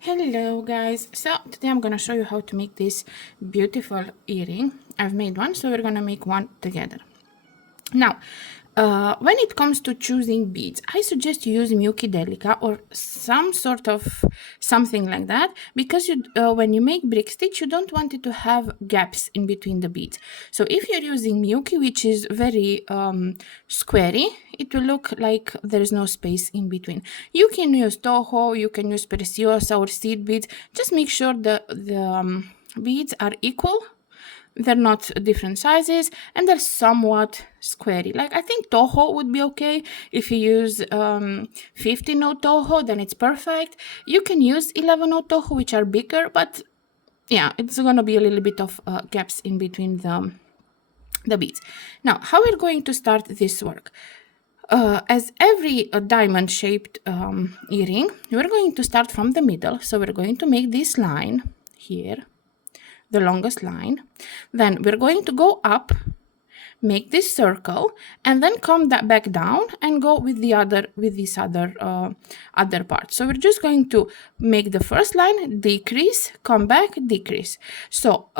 Hello guys, so today I'm gonna show you how to make this beautiful earring. I've made one, so we're gonna make one together. Now, when it comes to choosing beads, I suggest you use miyuki delica or some sort of something like that, because when you make brick stitch, you don't want it to have gaps in between the beads. So if you're using miyuki, which is very squarey, it will look like there's no space in between. You can use toho, you can use preciosa or seed beads. Just make sure the beads are equal. They're not different sizes and they're somewhat squarey. Like, I think toho would be okay. If you use 50-note toho, then it's perfect. You can use 11-note toho, which are bigger, but yeah, it's gonna be a little bit of gaps in between the beads. Now, how we're going to start this work? As every diamond-shaped earring, we're going to start from the middle. So we're going to make this line here, the longest line. Then we're going to go up, make this circle, and then come back down and go with this other part. So we're just going to make the first line, decrease, come back, decrease. So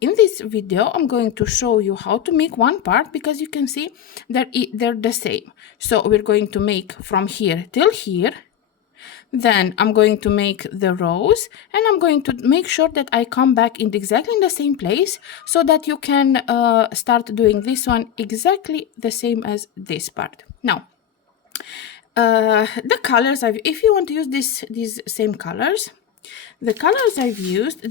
in this video, I'm going to show you how to make one part, because you can see that they're the same. So we're going to make from here till here. Then I'm going to make the rows, and I'm going to make sure that I come back in exactly the same place, so that you can start doing this one exactly the same as this part. Now, the colors, if you want to use these same colors, the colors I've used,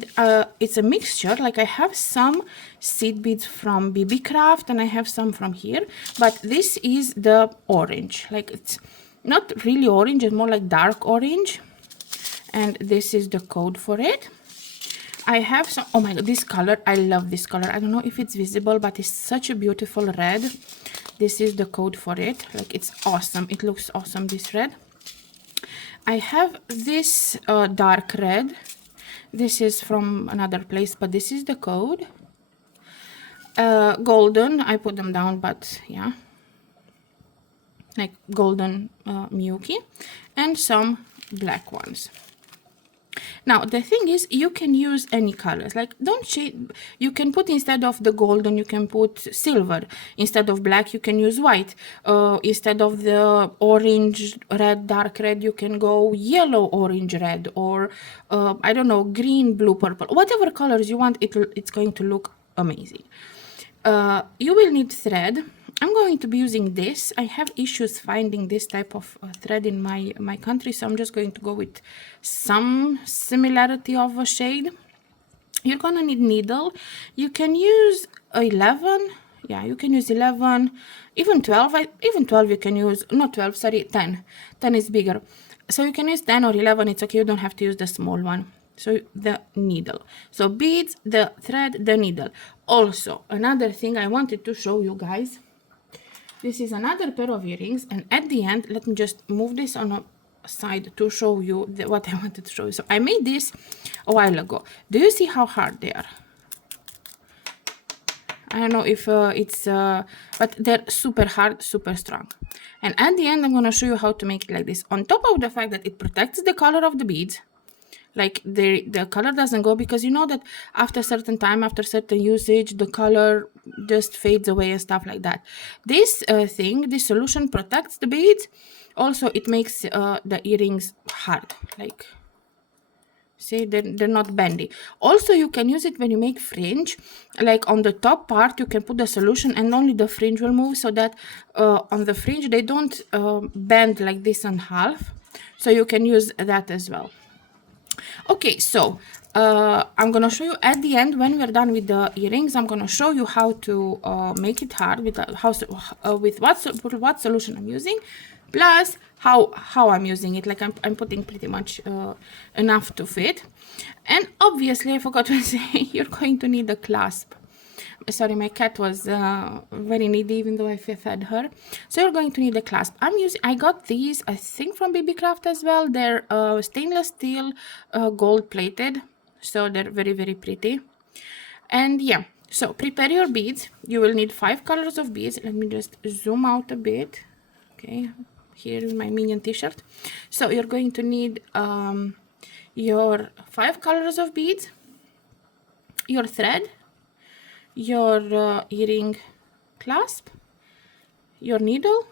it's a mixture. Like, I have some seed beads from BB Craft and I have some from here, but this is the orange. Like, it's not really orange, it's more like dark orange, and this is the code for it. I have some, oh my god, this color, I love this color. I don't know if it's visible, but it's such a beautiful red. This is the code for it. Like, it's awesome, it looks awesome, this red. I have this dark red. This is from another place, but this is the code. Golden, I put them down, but yeah, like golden miyuki, and some black ones. Now, the thing is, you can use any colors. Like, don't shade. You can put, instead of the golden, you can put silver. Instead of black, you can use white. Instead of the orange, red, dark red, you can go yellow, orange, red, or I don't know, green, blue, purple. Whatever colors you want, it's going to look amazing. You will need thread. I'm going to be using this. I have issues finding this type of thread in my country, so I'm just going to go with some similarity of a shade. You're gonna need needle. You can use 11. Yeah, you can use 11, even 12. Even 12 you can use, not 12, sorry, 10. 10 is bigger. So you can use 10 or 11, it's okay, you don't have to use the small one. So the needle. So beads, the thread, the needle. Also, another thing I wanted to show you guys. This is another pair of earrings, and at the end, let me just move this on a side to show you what I wanted to show you. So I made this a while ago. Do you see how hard they are? I don't know if but they're super hard, super strong. And at the end, I'm going to show you how to make it like this. On top of the fact that it protects the color of the beads, like the color doesn't go, because you know that after a certain time, after certain usage, the color just fades away and stuff like that. This this solution protects the beads. Also, it makes the earrings hard. Like, see, they're not bendy. Also, you can use it when you make fringe. Like, on the top part, you can put the solution and only the fringe will move, so that on the fringe, they don't bend like this in half. So you can use that as well. Okay, so I'm gonna show you at the end, when we're done with the earrings, I'm gonna show you how to make it hard with what solution I'm using, plus how I'm using it. Like, I'm putting pretty much enough to fit. And obviously, I forgot to say, you're going to need a clasp. Sorry, my cat was very needy, even though I fed her. So you're going to need a clasp. I got these, I think, from BB Craft as well. They're stainless steel, gold plated, so they're very, very pretty. And yeah, so prepare your beads. You will need 5 colors of beads. Let me just zoom out a bit. Okay, here is my minion t-shirt. So you're going to need your 5 colors of beads, your thread, your earring clasp, your needle,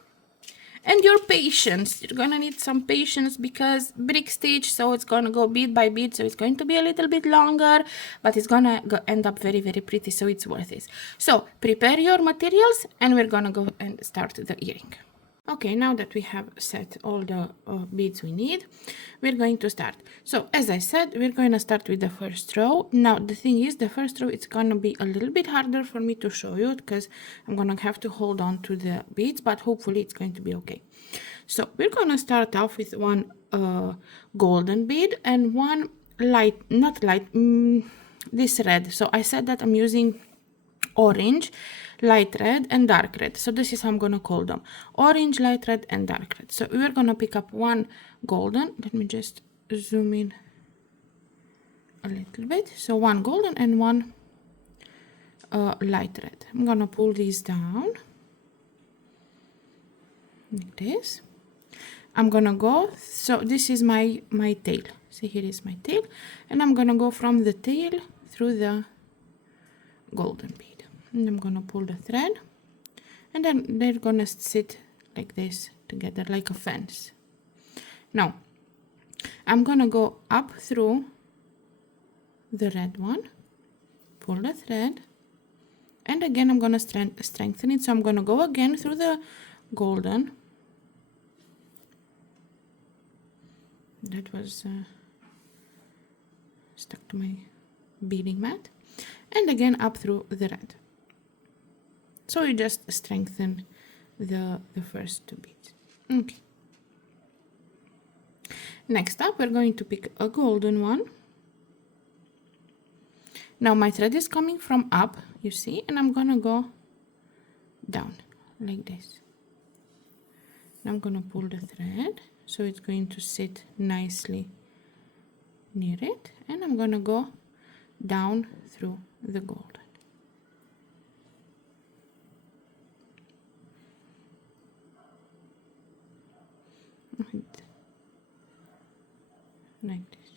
and your patience. You're gonna need some patience because BrickStitch, so it's gonna go bead by bead, so it's going to be a little bit longer, but it's gonna end up very, very pretty, so it's worth it. So prepare your materials and we're gonna go and start the earring. Okay, now that we have set all the beads we need, we're going to start. So as I said, we're going to start with the first row. Now the thing is, the first row, it's going to be a little bit harder for me to show you because I'm going to have to hold on to the beads, but hopefully it's going to be okay. So we're going to start off with one golden bead and one light, not light, this red. So I said that I'm using orange, light red, and dark red. So this is how I'm gonna call them: orange, light red, and dark red. So we're gonna pick up one golden. Let me just zoom in a little bit. So one golden and one light red. I'm gonna pull these down like this. I'm gonna go, so this is my tail. So here is my tail, and I'm gonna go from the tail through the golden bead. And I'm gonna pull the thread, and then they're gonna sit like this together, like a fence. Now I'm gonna go up through the red one, pull the thread, and again I'm gonna strengthen it. So I'm gonna go again through the golden. That was stuck to my beading mat, and again up through the red. So you just strengthen the first two beads. Okay. Next up, we're going to pick a golden one. Now my thread is coming from up, you see, and I'm gonna go down like this. Now I'm gonna pull the thread, so it's going to sit nicely near it, and I'm gonna go down through the golden. Like this.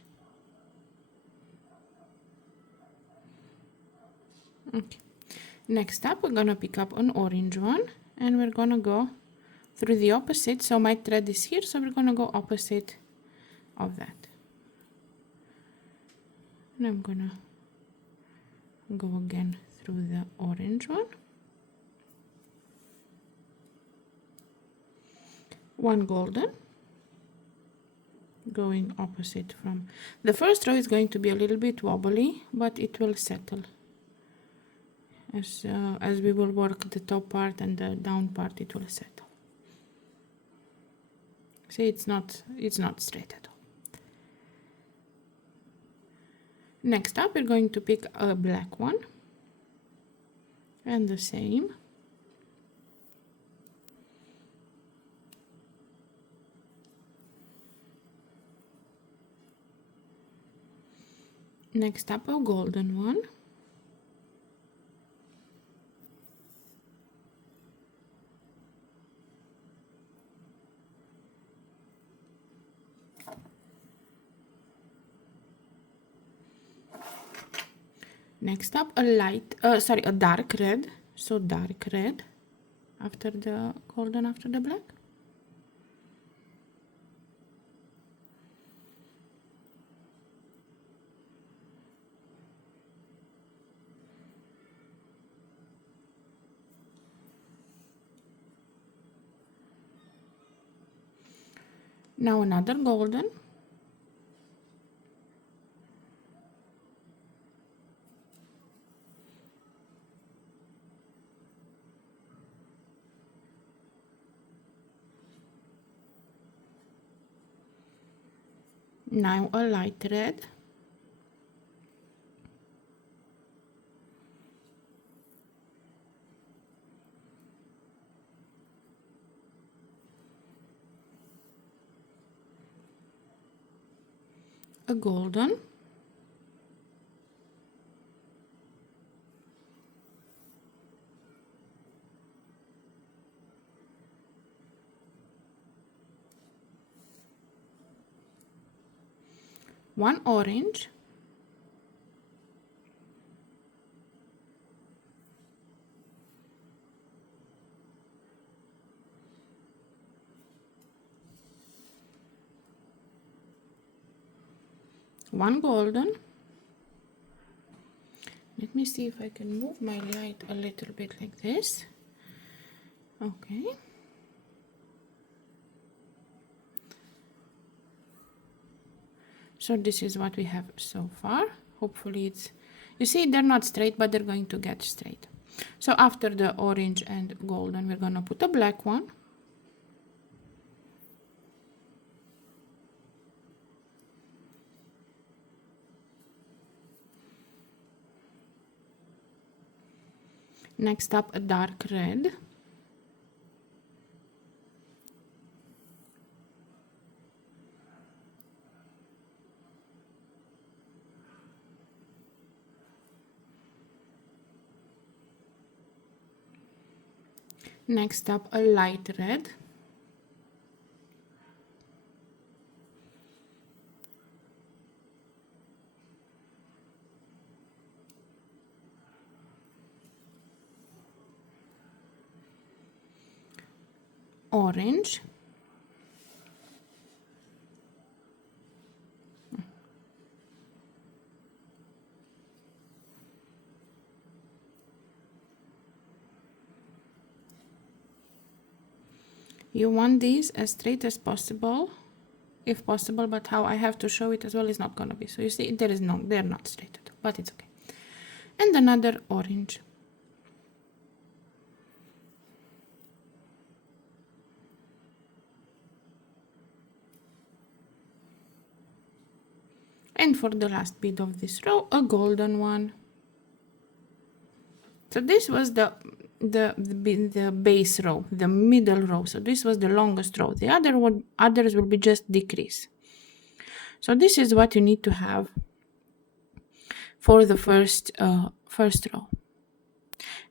Okay. Next up, we're gonna pick up an orange one, and we're gonna go through the opposite. So my thread is here, so we're gonna go opposite of that. And I'm gonna go again through the orange one. One golden, going opposite from the first row. Is going to be a little bit wobbly, but it will settle as we will work the top part and the down part. It will settle. See, it's not straight at all. Next up, we're going to pick a black one, and the same. Next up, a golden one. Next up, a dark red. So dark red after the golden, after the black. Now another golden. Now a light red. A golden. one orange, one golden. Let me see if I can move my light a little bit like this. Okay. So this is what we have so far. Hopefully it's, you see, they're not straight, but they're going to get straight. So after the orange and golden, we're gonna put a black one. Next up, a dark red. Next up, a light red. Orange. You want these as straight as possible, if possible, but how I have to show it as well is not gonna be. So you see, there is no, they're not straight at all, but it's okay. And another orange. And for the last bit of this row, a golden one. So this was the base row, the middle row. So this was the longest row. The others will be just decrease. So this is what you need to have for the first row.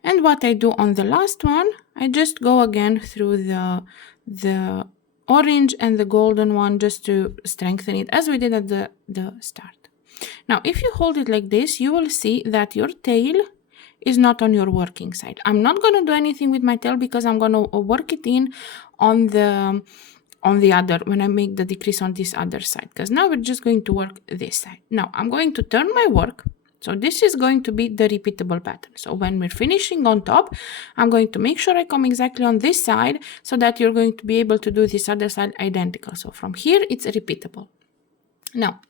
And what I do on the last one, I just go again through the orange and the golden one just to strengthen it as we did at the start. Now, if you hold it like this, you will see that your tail is not on your working side. I'm not going to do anything with my tail because I'm going to work it in on the other, when I make the decrease on this other side, because now we're just going to work this side. Now I'm going to turn my work. So this is going to be the repeatable pattern. So when we're finishing on top, I'm going to make sure I come exactly on this side so that you're going to be able to do this other side identical. So from here, it's repeatable. Now,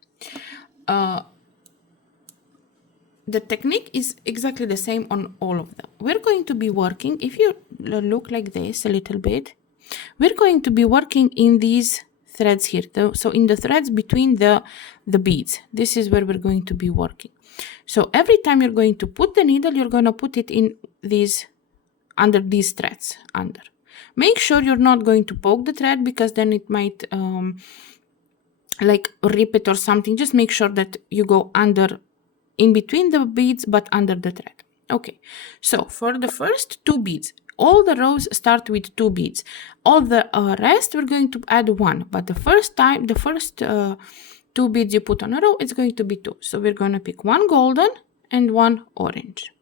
the technique is exactly the same on all of them. We're going to be working, if you look like this a little bit, we're going to be working in these threads here. So in the threads between the beads, this is where we're going to be working. So every time you're going to put the needle, you're going to put it in these, under these threads, under. Make sure you're not going to poke the thread because then it might like rip it or something. Just make sure that you go under, in between the beads, but under the thread. Okay, so for the first 2 beads, all the rows start with 2 beads. All the rest, we're going to add 1. But the first 2 beads you put on a row, it's going to be 2. So we're going to pick 1 golden and 1 orange.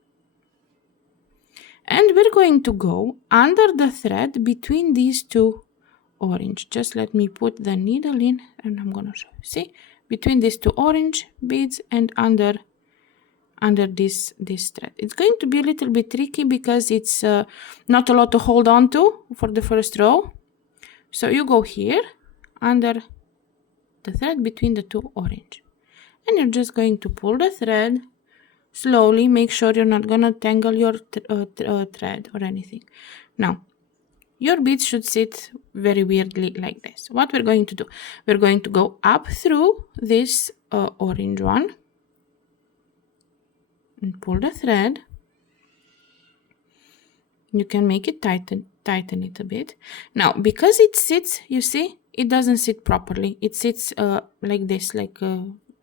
And we're going to go under the thread between these 2 orange. Just let me put the needle in and I'm going to show you. See? Between these 2 orange beads and under this thread. It's going to be a little bit tricky because it's not a lot to hold on to for the first row. So you go here under the thread between the 2 orange. And you're just going to pull the thread slowly. Make sure you're not going to tangle your thread or anything. Now, your beads should sit very weirdly like this. What we're going to do, we're going to go up through this orange one and pull the thread. You can make it tighten it a bit. Now, because it sits, you see, it doesn't sit properly. It sits like this, like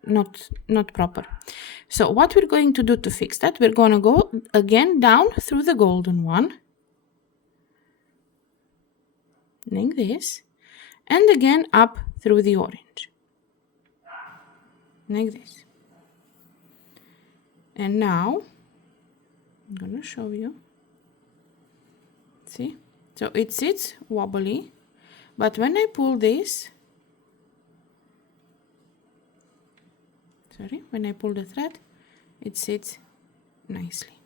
not proper. So what we're going to do to fix that, we're going to go again down through the golden one, like this, and again up through the orange. like this. And now I'm gonna show you. See, so it sits wobbly, but when I pull this, when I pull the thread, it sits nicely.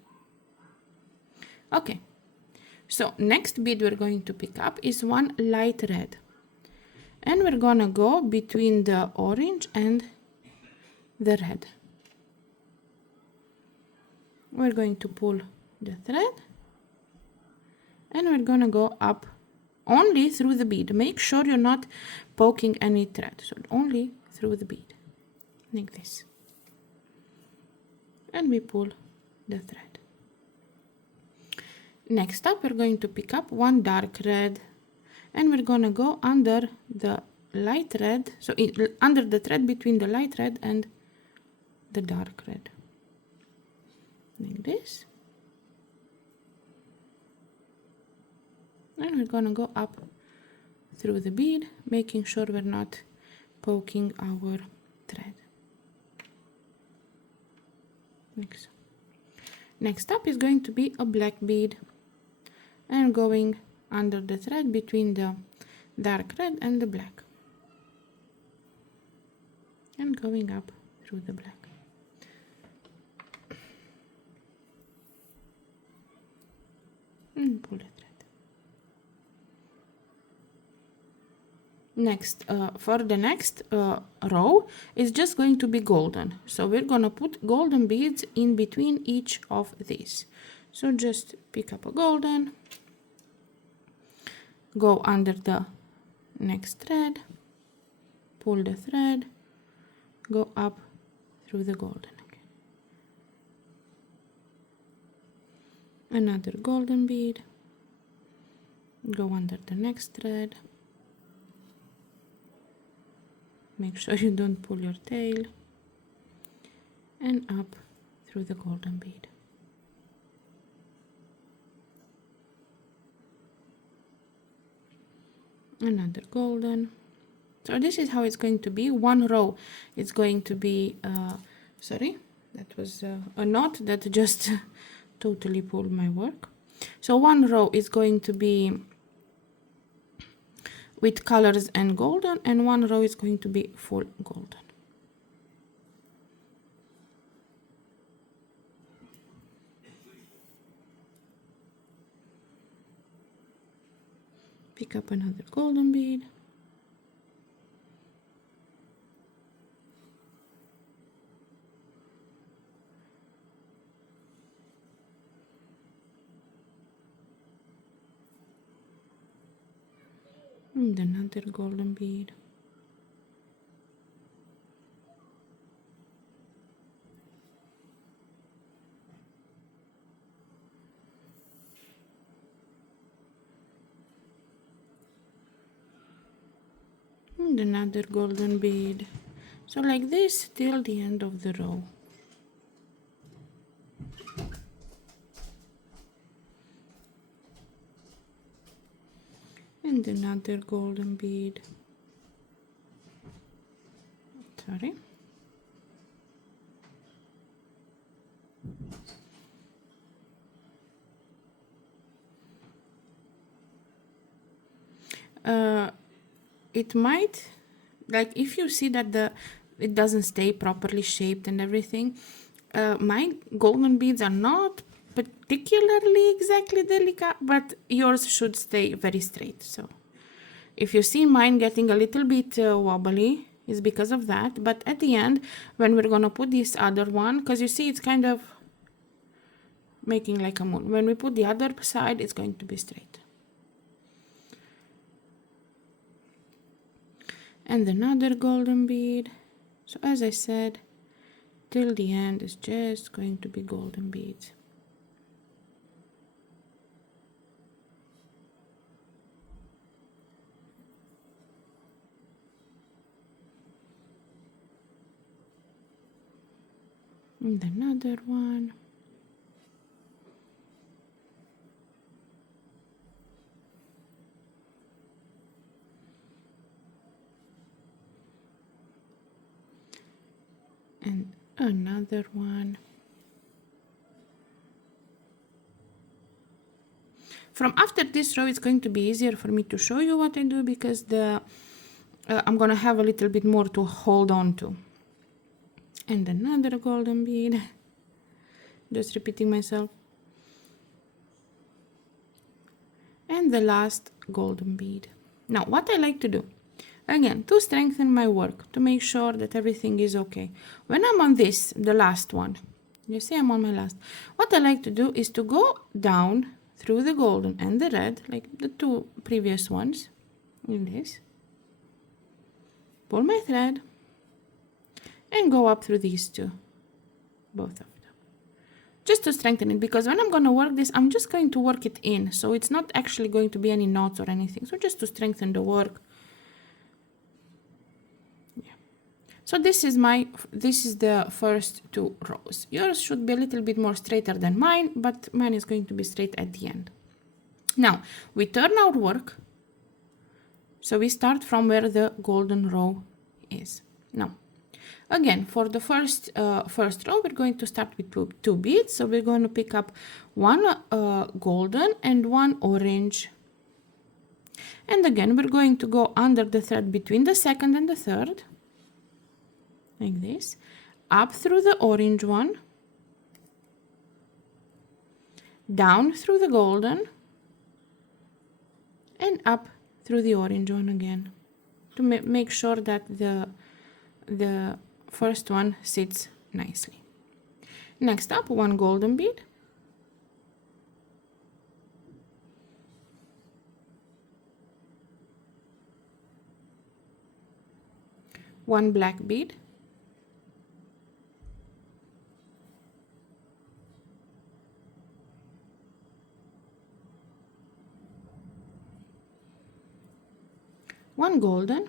Okay, so next bead we're going to pick up is one light red, and we're gonna go between the orange and the red. We're going to pull the thread, and we're gonna go up only through the bead. Make sure you're not poking any thread, so only through the bead, like this. And we pull the thread. Next up, we're going to pick up one dark red, and we're gonna go under the light red, so under the thread between the light red and the dark red, like this. And we're gonna go up through the bead, making sure we're not poking our thread, like so. Next up is going to be a black bead, and going under the thread between the dark red and the black, and going up through the black. And pull the thread. Next, for the next row is just going to be golden. So we're gonna put golden beads in between each of these. So just pick up a golden, go under the next thread, pull the thread, go up through the golden again. Another golden bead, go under the next thread, make sure you don't pull your tail, and up through the golden bead. Another golden. So this is how it's going to be. One row it's going to be sorry, that was a knot that just totally pulled my work. So one row is going to be with colors and golden, and one row is going to be full golden. Pick up another golden bead, and another golden bead, and another golden bead. So like this till the end of the row. And another golden bead. Sorry. It might, like if you see that it doesn't stay properly shaped and everything, my golden beads are not particularly exactly delica, but yours should stay very straight. So if you see mine getting a little bit wobbly, is because of that. But at the end, when we're gonna put this other one, because you see it's kind of making like a moon, when we put the other side, it's going to be straight. And another golden bead. So as I said, till the end is just going to be golden beads. And another one. Another one. From after this row, it's going to be easier for me to show you what I do because I'm gonna have a little bit more to hold on to. And another golden bead. Just repeating myself. And the last golden bead. Now, what I like to do, again, to strengthen my work, to make sure that everything is okay. When I'm on this, the last one, you see I'm on my last. What I like to do is to go down through the golden and the red, like the two previous ones, in this. Pull my thread and go up through these two, both of them. Just to strengthen it, because when I'm going to work this, I'm just going to work it in, so it's not actually going to be any knots or anything. So just to strengthen the work. Yeah. So this is the first two rows. Yours should be a little bit more straighter than mine, but mine is going to be straight at the end. Now we turn our work, so we start from where the golden row is. Now again, for the first row, we're going to start with two beads. So we're going to pick up one golden and one orange. And again, we're going to go under the thread between the second and the third, like this, up through the orange one, down through the golden, and up through the orange one again, to make sure that the first one sits nicely. Next up, one golden bead, one black bead, one golden,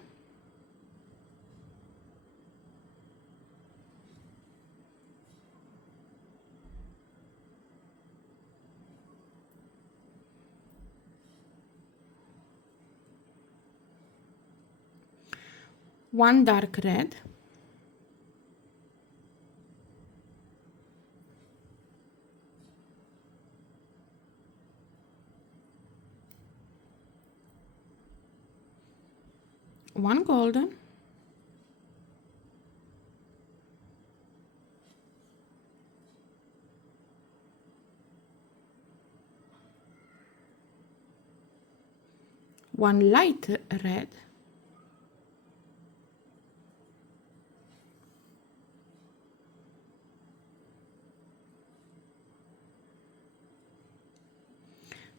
one dark red, one golden, one light red,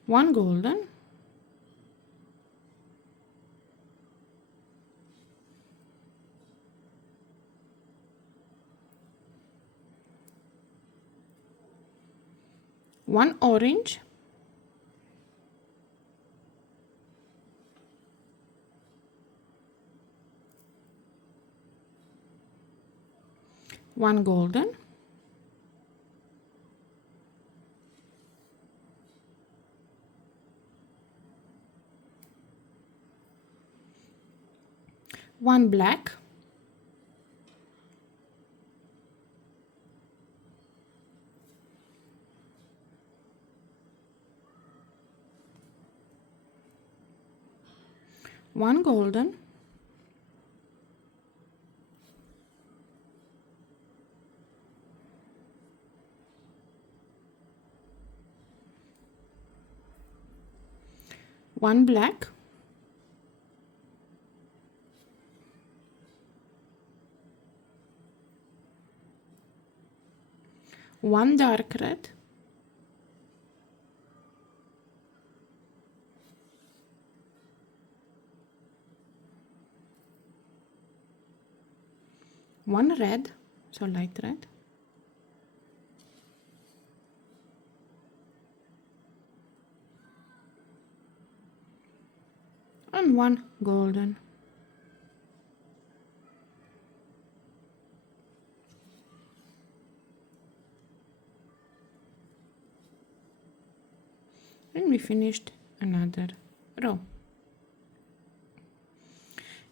one golden, one orange, one golden, one black, one golden, one black, one dark red, one red, so light red, and one golden. And we finished another row.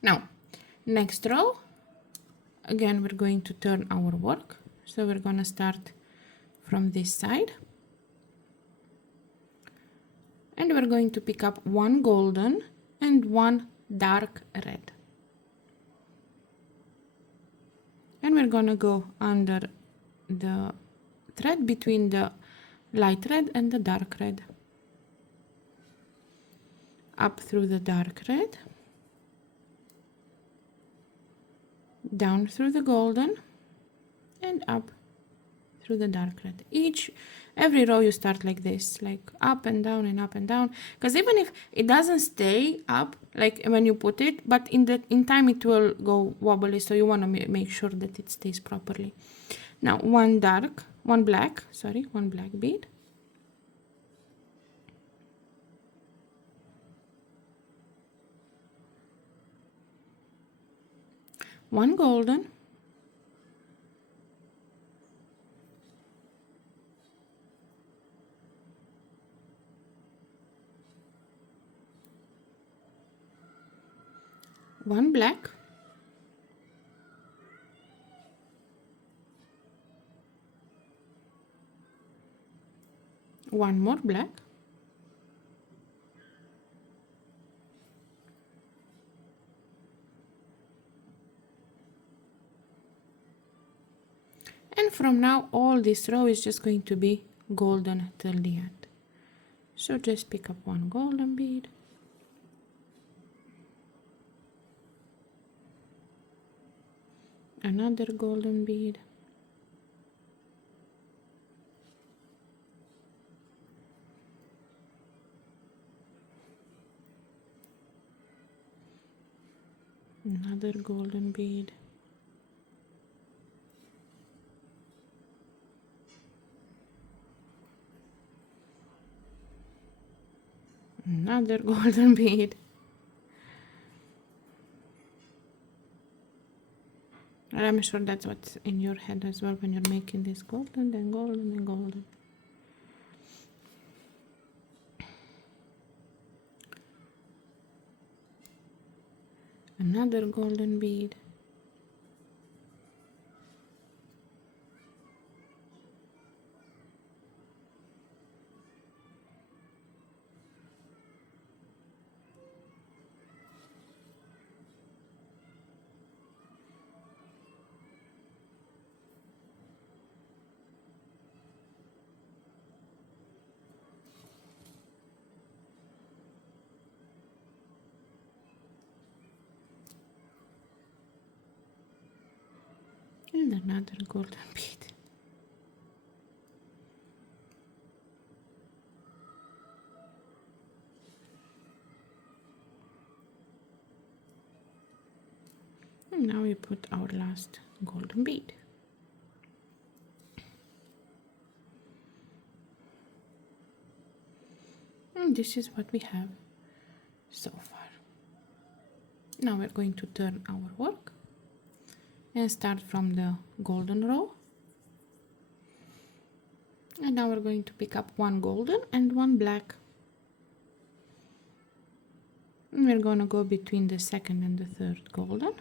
Now, next row, again, we're going to turn our work. So we're gonna start from this side. And we're going to pick up one golden and one dark red. And we're gonna go under the thread between the light red and the dark red. Up through the dark red. Down through the golden and up through the dark red. Every row you start like this, like up and down and up and down, because even if it doesn't stay up like when you put it, but in time it will go wobbly, so you want to make sure that it stays properly. Now one black bead, one golden, one black, one more black, and from now all this row is just going to be golden till the end. So just pick up one golden bead, another golden bead, another golden bead, another golden bead, and I'm sure that's what's in your head as well when you're making this golden, then golden, and golden. Another golden bead, and another golden bead. And now we put our last golden bead. And this is what we have so far. Now we're going to turn our work and start from the golden row. And now we're going to pick up one golden and one black. And we're going to go between the second and the third golden.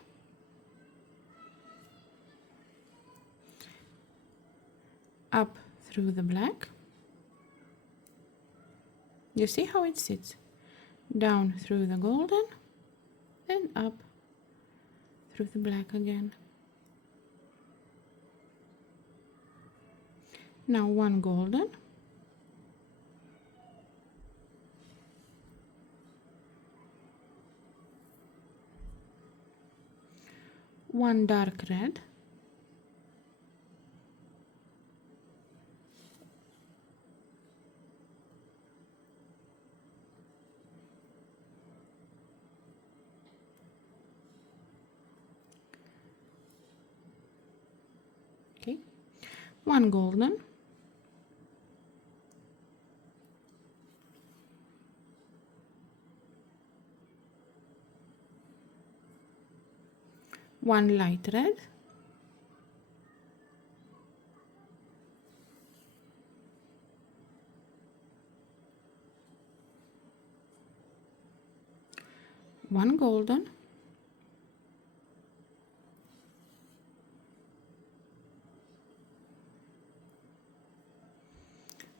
Up through the black. You see how it sits? Down through the golden and up through the black again. Now one golden, one dark red, okay, one golden, one light red, one golden,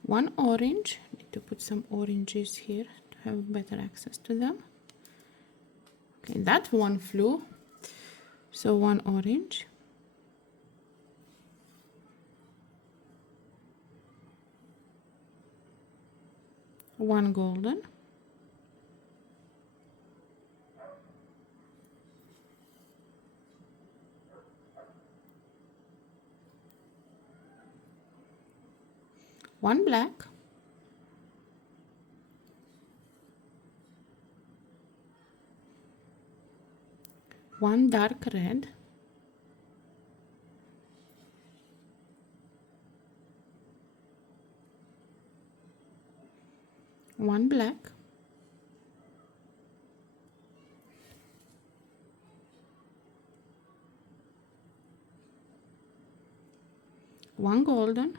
one orange. Need to put some oranges here to have better access to them. Okay, that one flew, so one orange, one golden, one black, one dark red, one black, one golden,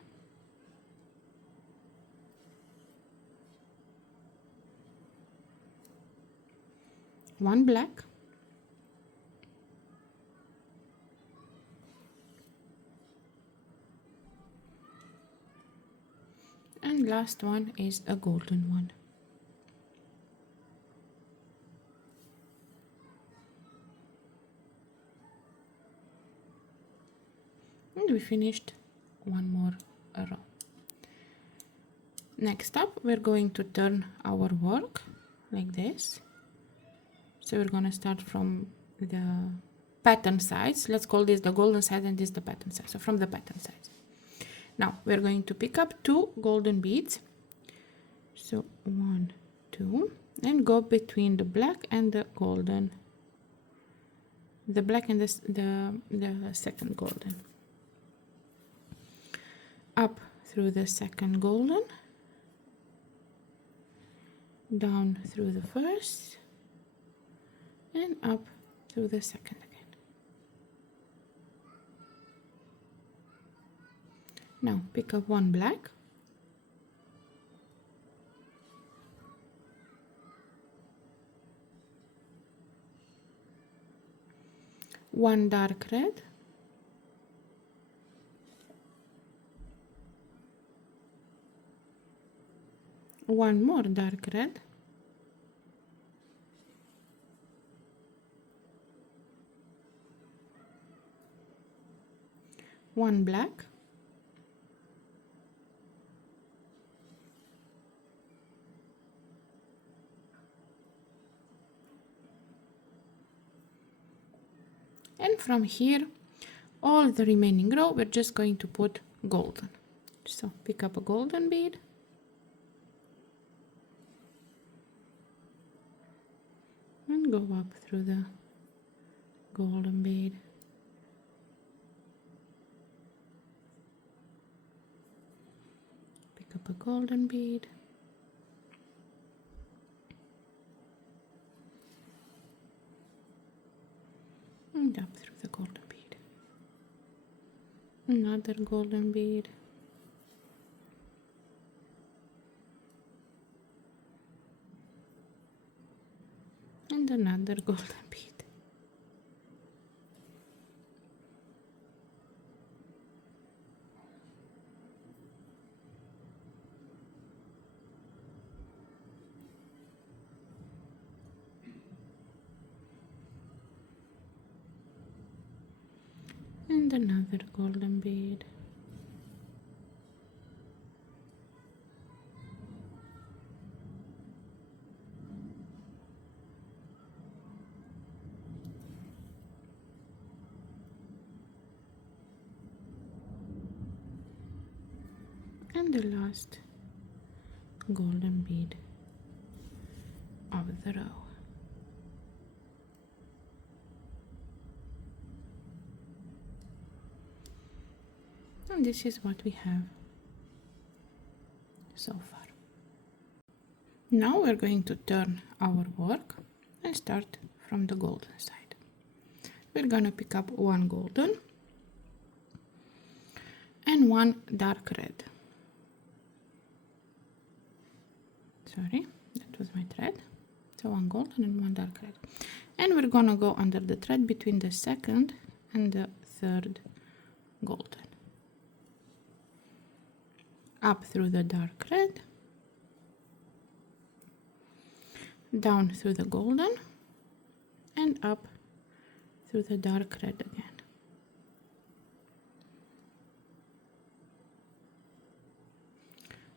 one black, and last one is a golden one. And we finished one more row. Next up, we're going to turn our work like this. So we're going to start from the pattern sides. Let's call this the golden side and this the pattern side. So from the pattern side. Now we're going to pick up 2 golden beads. So 1, 2, and go between the black and the golden. The black and the second golden. Up through the second golden. Down through the first. And up through the second again. Now pick up one black, one dark red, one more dark red, one black, and from here all the remaining row we're just going to put golden. So pick up a golden bead, and go up through the golden bead, pick up a golden bead, and up through the golden bead, another golden bead, and another golden bead. And another golden bead. And the last golden bead of the row. And this is what we have so far. Now we're going to turn our work and start from the golden side. We're going to pick up one golden and one dark red. Sorry, that was my thread. So one golden and one dark red. And we're going to go under the thread between the second and the third golden. up through the dark red, down through the golden, and up through the dark red again.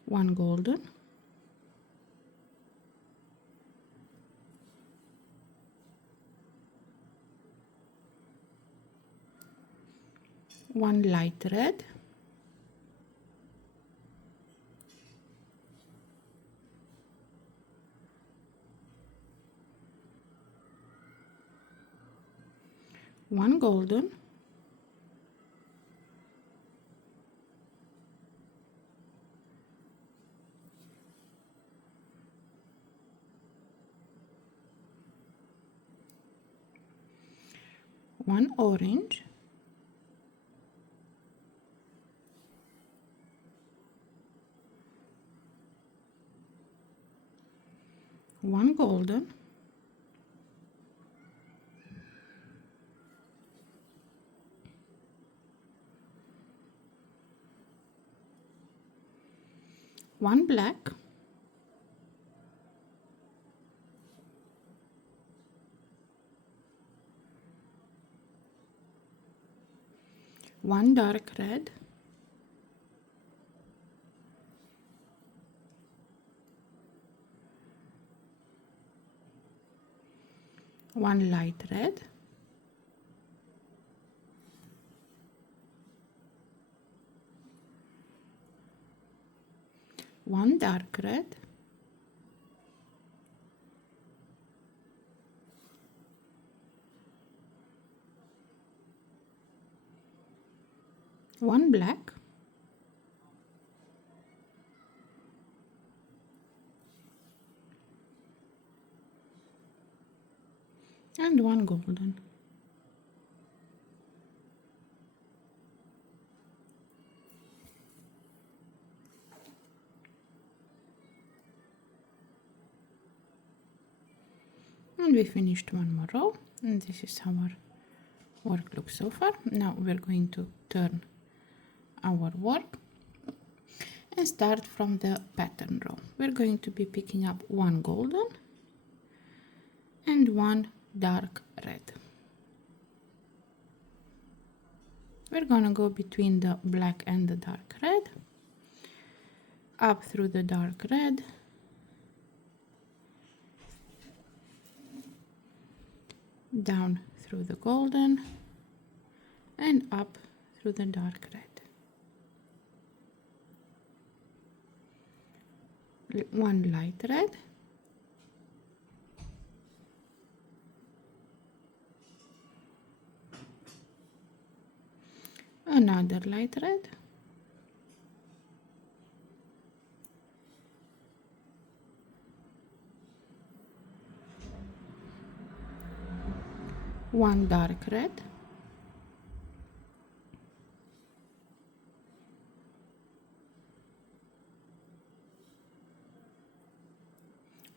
One golden, one light red, one golden, one orange, one golden, one black, one dark red, one light red, one dark red, one black, and one golden. And we finished one more row, and this is how our work looks so far. Now we're going to turn our work and start from the pattern row. We're going to be picking up one golden and one dark red. We're gonna go between the black and the dark red, up through the dark red, down through the golden, and up through the dark red. One light red, another light red, one dark red,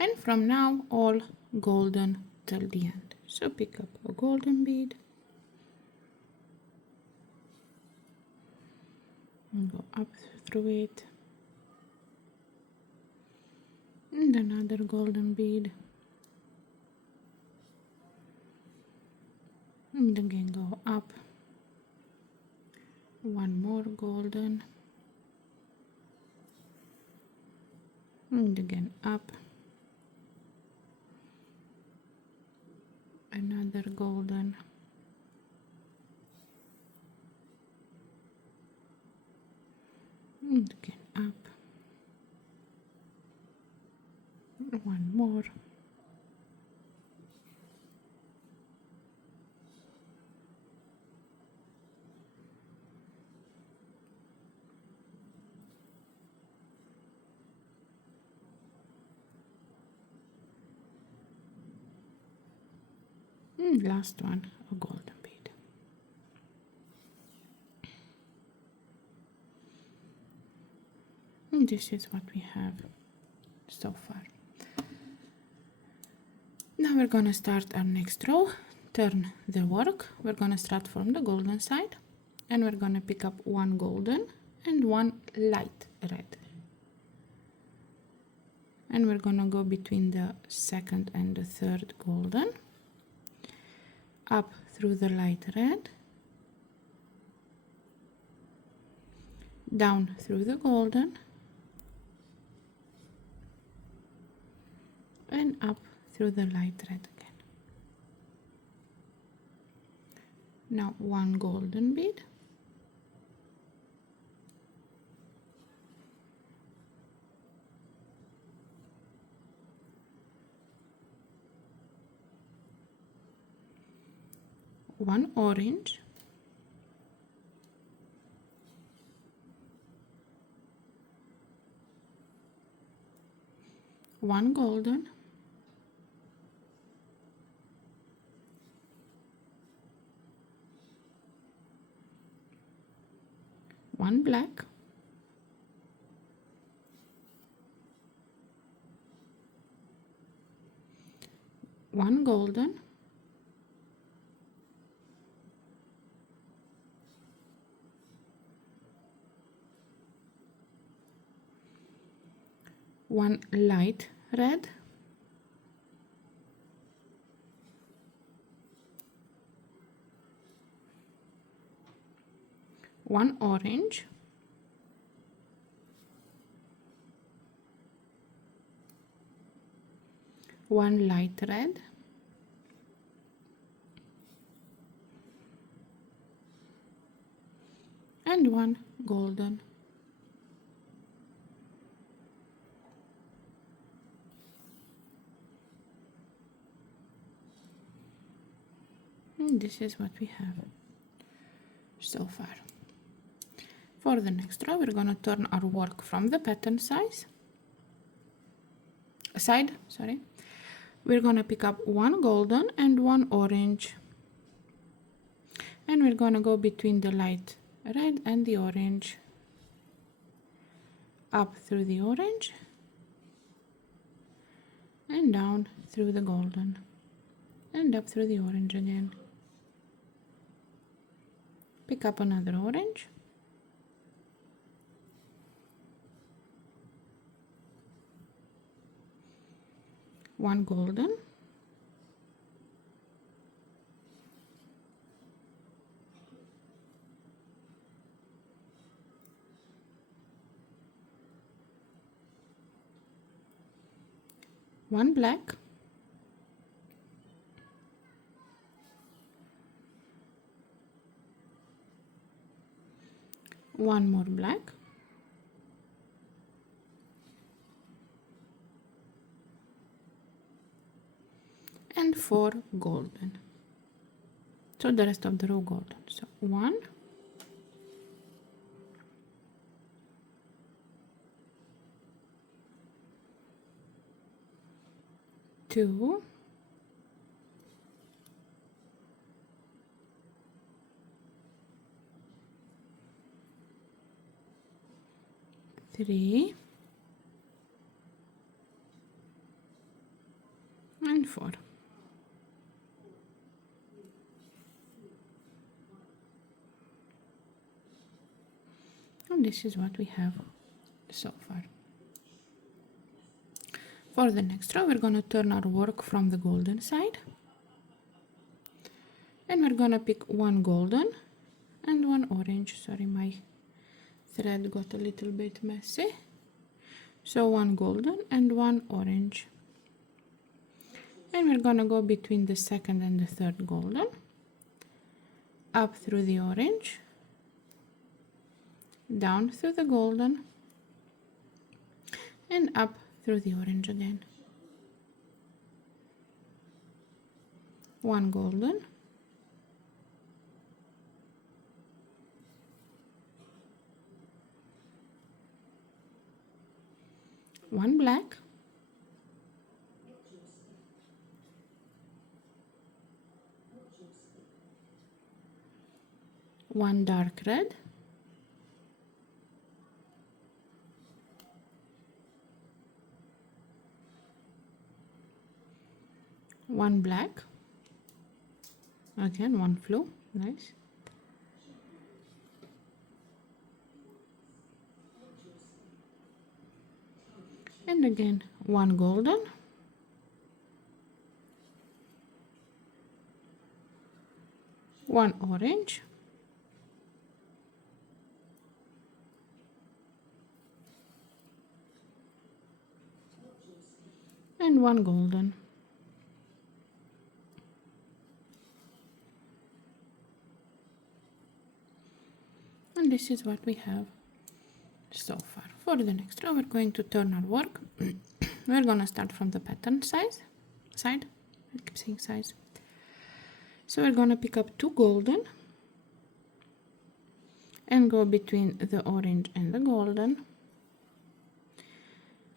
and from now all golden till the end. So pick up a golden bead and go up through it, and another golden bead, and again go up, one more golden, and again up, another golden, and again up, one more, and last one, a golden bead. And this is what we have so far. Now we're gonna start our next row, turn the work. We're gonna start from the golden side, and we're gonna pick up one golden and one light red. and we're gonna go between the second and the third golden, up through the light red, down through the golden, and up through the light red again. Now one golden bead, one orange, one golden, one black, one golden, one light red, one orange, one light red, and one golden. And this is what we have so far. For the next row, we're going to turn our work from the pattern side. We're going to pick up one golden and one orange, and we're going to go between the light red and the orange, up through the orange and down through the golden and up through the orange again. Pick up another orange, one golden, one black, one more black, and four golden. So the rest of the row golden. So 1, 2, 3, and 4. And this is what we have so far. For the next row, we're going to turn our work from the golden side, and we're going to pick one golden and one orange. Sorry, my thread got a little bit messy. So one golden and one orange, and we're going to go between the second and the third golden, up through the orange, down through the golden, and up through the orange again. One golden, one black, one dark red, one black, again one flew, nice, and again one golden, one orange, and one golden. And this is what we have so far. For the next row, we're going to turn our work. We're gonna start from the pattern side. I keep saying size. So we're gonna pick up two golden and go between the orange and the golden,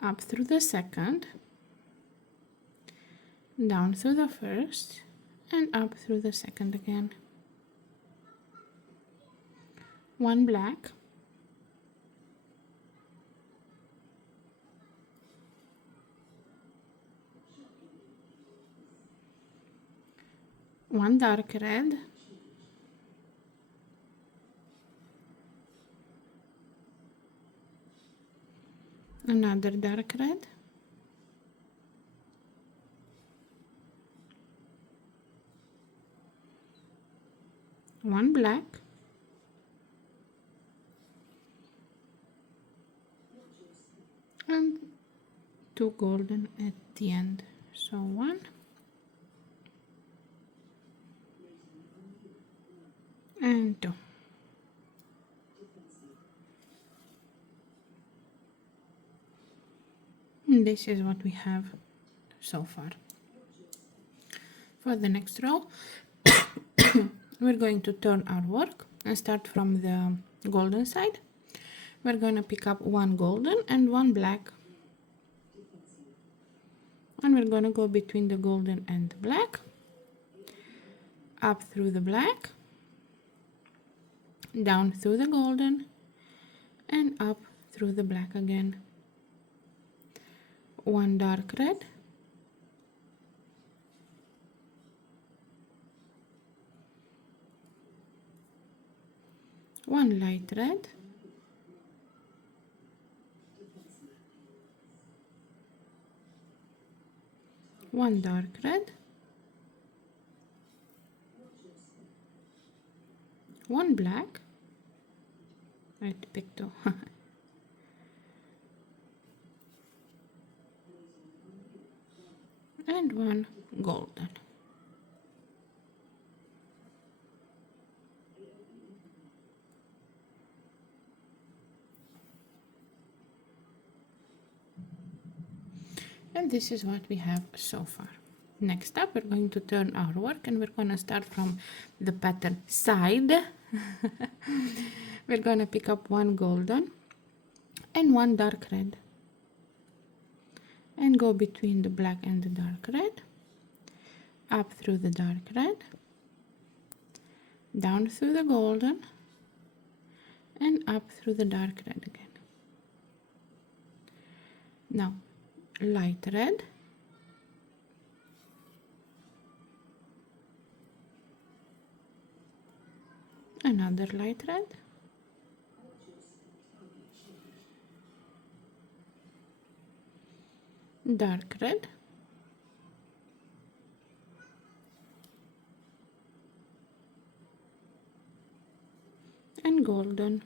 up through the second, down through the first, and up through the second again. One black, one dark red, another dark red, one black, and two golden at the end. So one and two. And this is what we have so far. For the next row, we're going to turn our work and start from the golden side. We're going to pick up one golden and one black, and we're going to go between the golden and the black, up through the black, down through the golden, and up through the black again. One dark red, one light red, one dark red, one black, I had to pick two, and one golden. And this is what we have so far. Next up, we're going to turn our work and we're going to start from the pattern side. We're going to pick up one golden and one dark red and go between the black and the dark red, up through the dark red, down through the golden, and up through the dark red again. Now, light red, another light red, dark red, and golden.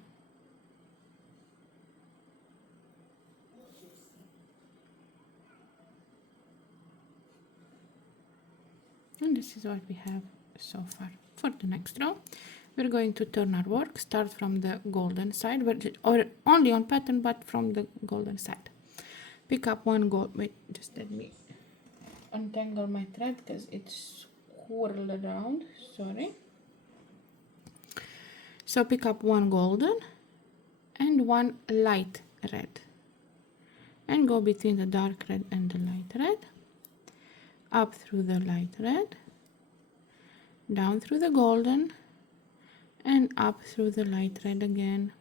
And this is what we have so far. For the next row, we're going to turn our work, start from the golden side, or only on pattern, but from the golden side. Pick up one gold, wait, just let me untangle my thread because it's whirled around, sorry. So pick up one golden and one light red and go between the dark red and the light red, up through the light red, down through the golden, and up through the light red again.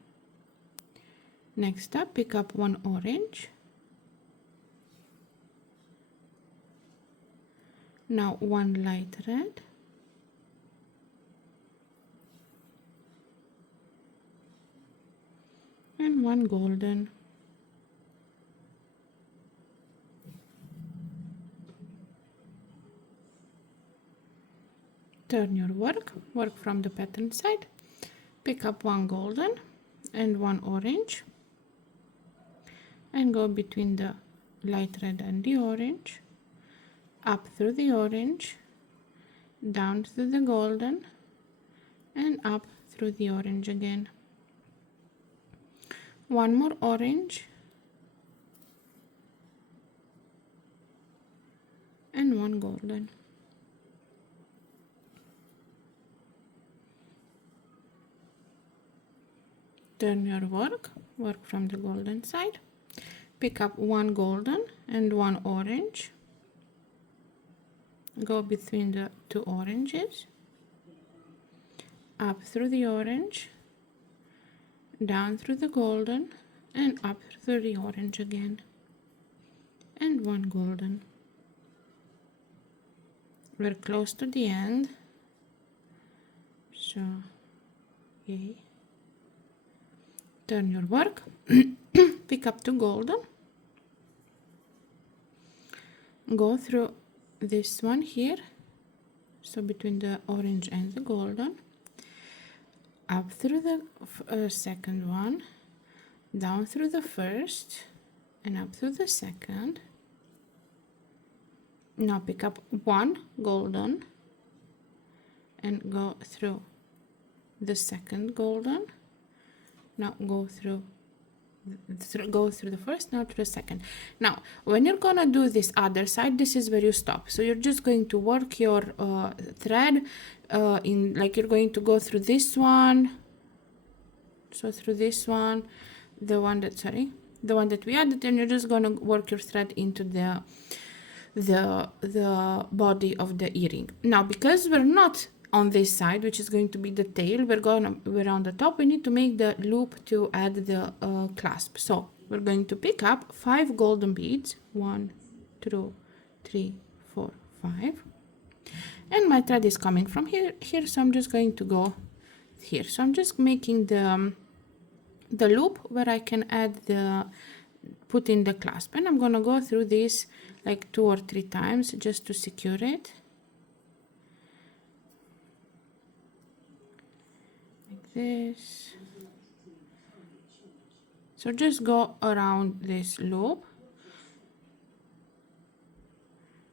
Next up, pick up one orange. Now one light red, and one golden. turn your work from the pattern side, pick up one golden and one orange, and go between the light red and the orange, up through the orange, down through the golden, and up through the orange again. One more orange, and one golden. Turn your work from the golden side, pick up one golden and one orange, go between the two oranges, up through the orange, down through the golden, and up through the orange again, and one golden. We're close to the end, so yay. Turn your work, pick up two golden, go through this one here, so between the orange and the golden, up through the second one, down through the first, and up through the second. Now pick up one golden and go through the second golden. Now go through the first, now to the second. Now when you're gonna do this other side, this is where you stop. So you're just going to work your thread in, like, you're going to go through this one, so through this one, the one that we added, and you're just gonna work your thread into the body of the earring. Now because we're not on this side, which is going to be the tail, we're on the top, we need to make the loop to add the clasp. So we're going to pick up 5 golden beads, 1 2 3 4 5, and my thread is coming from here, so I'm just going to go here. So I'm just making the loop where I can add put in the clasp, and I'm gonna go through this like 2 or 3 times just to secure it. This. So just go around this loop.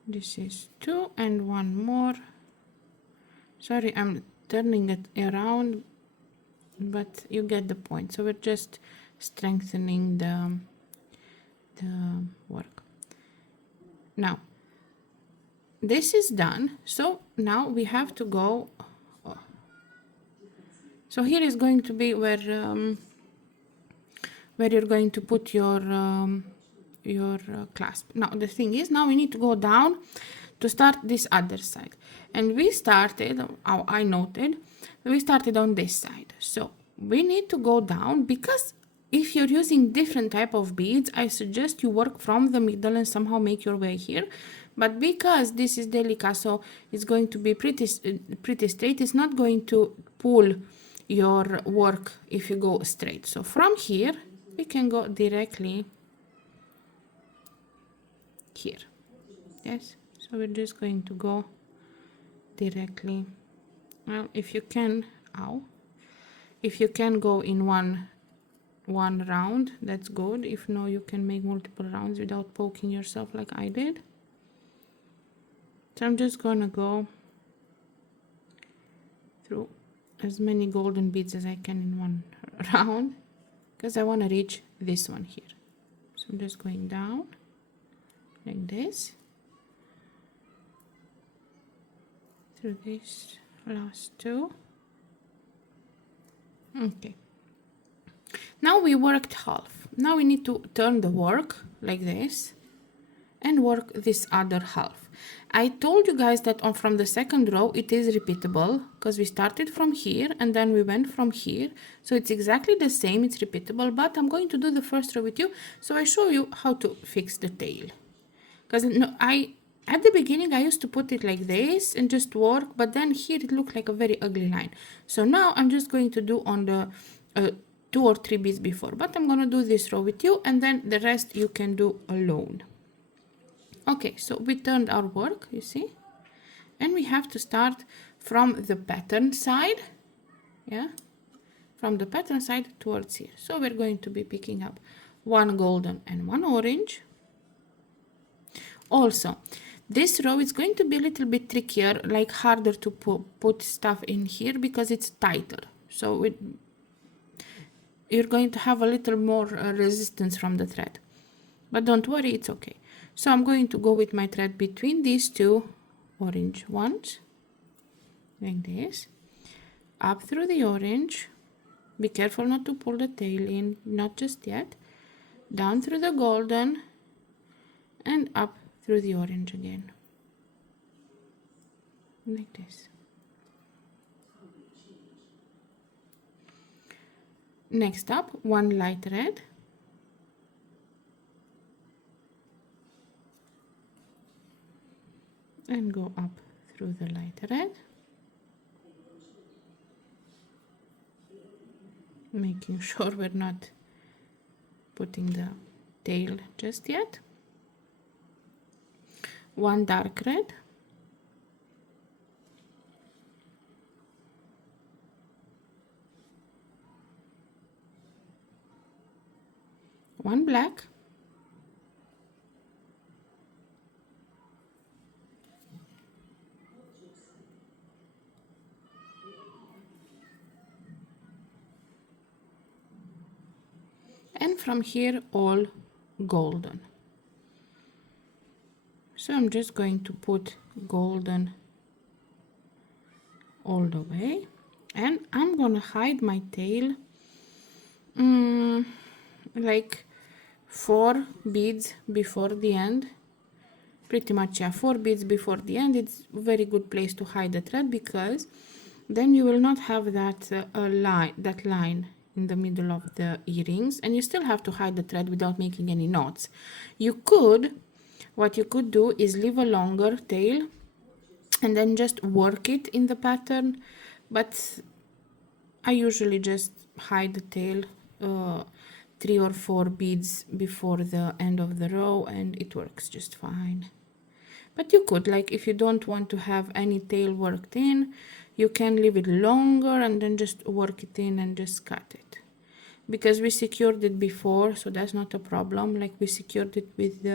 This is 2 and one more. Sorry, I'm turning it around, but you get the point. So we're just strengthening the work. Now this is done, so now we have to go. So here is going to be where you're going to put your clasp. Now the thing is, now we need to go down to start this other side, and we started, how I noted, we started on this side. So we need to go down, because if you're using different type of beads, I suggest you work from the middle and somehow make your way here. But because this is delica, so it's going to be pretty straight, it's not going to pull your work if you go straight. So from here we can go directly here. Yes, so we're just going to go directly. Well, if you can go in one round, that's good. If no, you can make multiple rounds without poking yourself like I did. So I'm just gonna go through as many golden beads as I can in one round, because I want to reach this one here. So I'm just going down like this through these last 2. Okay, now we worked half. Now we need to turn the work like this and work this other half. I told you guys that from the second row it is repeatable, because we started from here and then we went from here, so it's exactly the same, it's repeatable. But I'm going to do the first row with you, so I show you how to fix the tail. Because at the beginning I used to put it like this and just work, but then here it looked like a very ugly line. So now I'm just going to do on the 2 or 3 beads before, but I'm gonna do this row with you, and then the rest you can do alone. Okay, so we turned our work, you see, and we have to start from the pattern side, yeah, from the pattern side towards here. So we're going to be picking up one golden and one orange. Also, this row is going to be a little bit trickier, like harder to put stuff in here because it's tighter. So you're going to have a little more resistance from the thread. But don't worry, it's okay. So I'm going to go with my thread between these two orange ones, like this, up through the orange. Be careful not to pull the tail in, not just yet. Down through the golden and up through the orange again, like this. Next up, one light red, and go up through the light red, making sure we're not putting the tail just yet. One dark red, one black, and from here all golden. So I'm just going to put golden all the way, and I'm gonna hide my tail like 4 beads before the end. Pretty much, yeah, 4 beads before the end. It's a very good place to hide the thread, because then you will not have that line in the middle of the earrings, and you still have to hide the thread without making any knots. What you could do is leave a longer tail and then just work it in the pattern, but I usually just hide the tail 3 or 4 beads before the end of the row, and it works just fine. But you could, like, if you don't want to have any tail worked in, you can leave it longer and then just work it in and just cut it. Because we secured it before, so that's not a problem. Like, we secured it with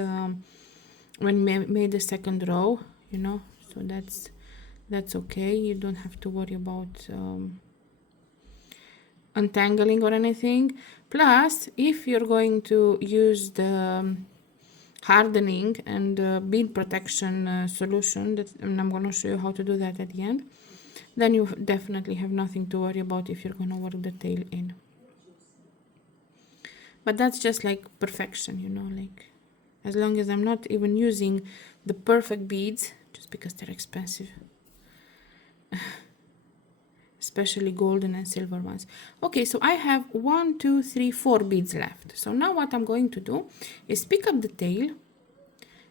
when we made the second row, you know, so that's okay. You don't have to worry about untangling or anything. Plus, if you're going to use the hardening and bead protection solution, and I'm going to show you how to do that at the end, then you definitely have nothing to worry about if you're going to work the tail in. But that's just like perfection, you know, like, as long as I'm not even using the perfect beads, just because they're expensive. Especially golden and silver ones. Okay, so I have 1, 2, 3, 4 beads left. So now what I'm going to do is pick up the tail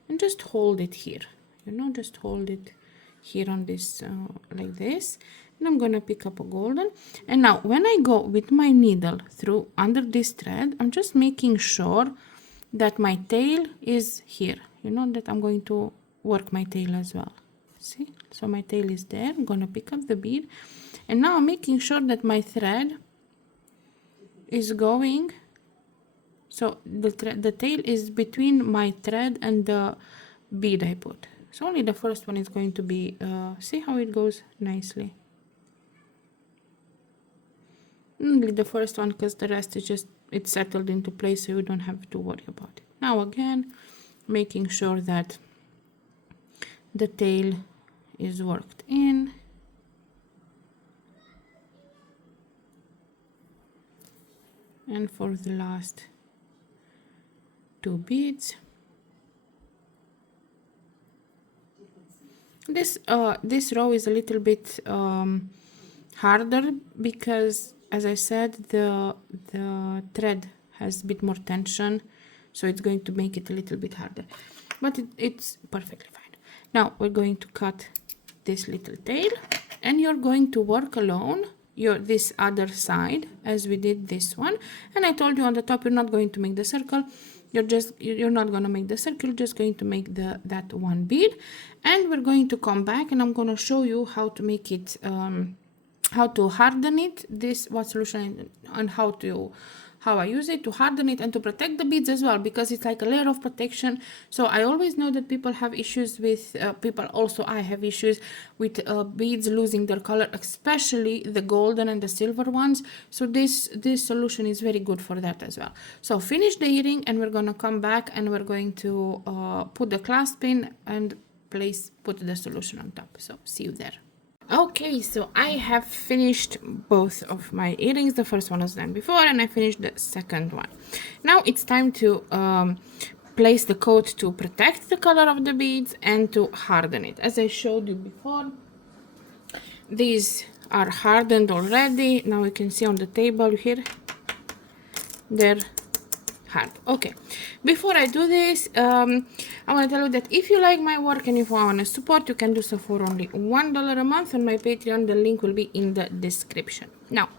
and just hold it here. You know, just hold it here on this, like this. And I'm gonna pick up a golden. And now when I go with my needle through under this thread, I'm just making sure that my tail is here. You know, that I'm going to work my tail as well. See? So my tail is there. I'm gonna pick up the bead. And now I'm making sure that my thread is going, so the tail is between my thread and the bead I put. So only the first one is going to be, see how it goes nicely. Only the first one, because the rest is just, it's settled into place, so you don't have to worry about it. Now again, making sure that the tail is worked in. And for the last 2 beads, this row is a little bit harder because, as I said, the thread has a bit more tension, so it's going to make it a little bit harder, but it's perfectly fine. Now we're going to cut this little tail, and you're going to work alone this other side as we did this one. And I told you on the top you're not going to make the circle, you're not going to make the circle, you're just going to make that one bead. And we're going to come back and I'm going to show you how to make it, how to harden it, this what solution, and how I use it to harden it and to protect the beads as well, because it's like a layer of protection. So I always know that people have issues with, I have issues with beads losing their color, especially the golden and the silver ones. So this solution is very good for that as well. So finish the earring and we're going to come back and we're going to put the clasp pin and put the solution on top. So see you there. Okay, so I have finished both of my earrings. The first one was done before and I finished the second one. Now it's time to place the coat to protect the color of the beads and to harden it. As I showed you before, these are hardened already. Now you can see on the table here, they're hard. Okay, before I do this, I want to tell you that if you like my work and if you want to support, you can do so for only $1 a month on my Patreon. The link will be in the description. Now,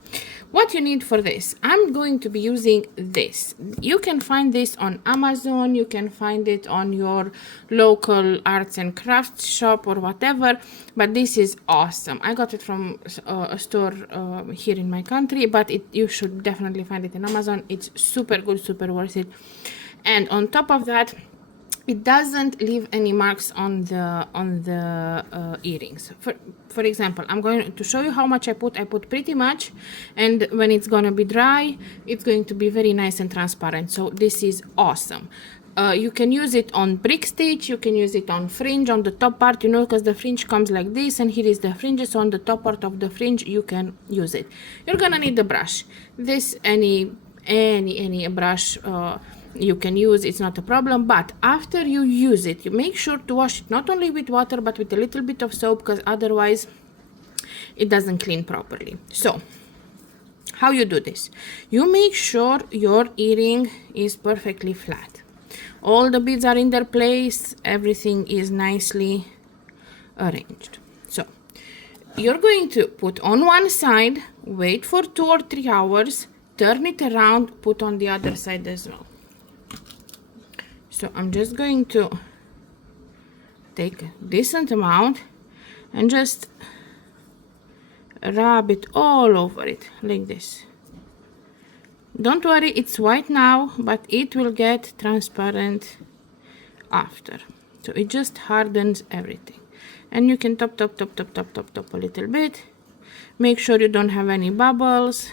what you need for this, I'm going to be using this. You can find this on Amazon, you can find it on your local arts and crafts shop or whatever, but this is awesome. I got it from a store here in my country, but you should definitely find it in Amazon. It's super good, super worth it. And on top of that, it doesn't leave any marks on the earrings. For example, I'm going to show you how much I put pretty much, and when it's gonna be dry, it's going to be very nice and transparent. So this is awesome. You can use it on BrickStitch, you can use it on fringe on the top part, you know, because the fringe comes like this and here is the fringes. So on the top part of the fringe you can use it. You're gonna need the brush. This any brush you can use, it's not a problem, but after you use it, you make sure to wash it not only with water but with a little bit of soap, because otherwise it doesn't clean properly. So how you do this, you make sure your earring is perfectly flat, all the beads are in their place, everything is nicely arranged. So you're going to put on one side, wait for 2 or 3 hours, turn it around, put on the other side as well. So I'm just going to take a decent amount and just rub it all over it like this. Don't worry, it's white now, but it will get transparent after. So it just hardens everything. And you can top a little bit. Make sure you don't have any bubbles.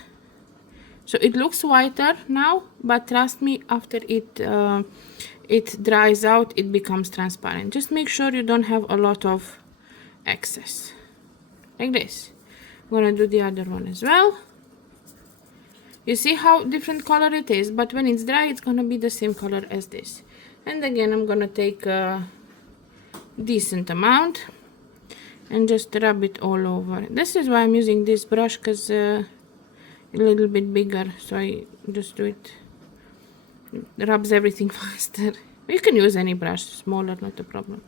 So it looks whiter now, but trust me, after it dries out, it becomes transparent. Just make sure you don't have a lot of excess. Like this. I'm gonna do the other one as well. You see how different color it is, but when it's dry, it's gonna be the same color as this. And again, I'm gonna take a decent amount and just rub it all over. This is why I'm using this brush, because a little bit bigger, so I just do it. It rubs everything faster. You can use any brush, smaller, not a problem.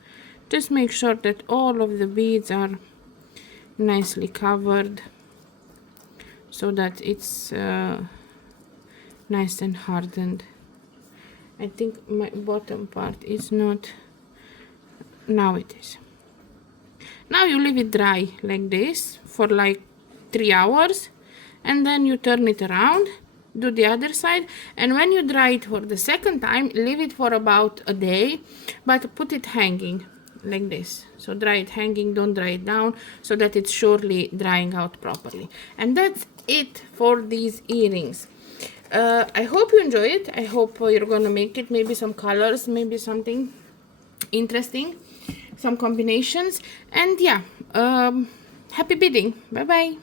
Just make sure that all of the beads are nicely covered so that it's nice and hardened. I think my bottom part is not. Now it is. Now you leave it dry like this for like 3 hours, and then you turn it around, do the other side, and when you dry it for the second time, leave it for about a day, but put it hanging like this. So dry it hanging, don't dry it down, so that it's surely drying out properly. And that's it for these earrings. I hope you enjoy it. I hope you're gonna make it, maybe some colors, maybe something interesting, some combinations, and yeah, happy bidding. Bye bye.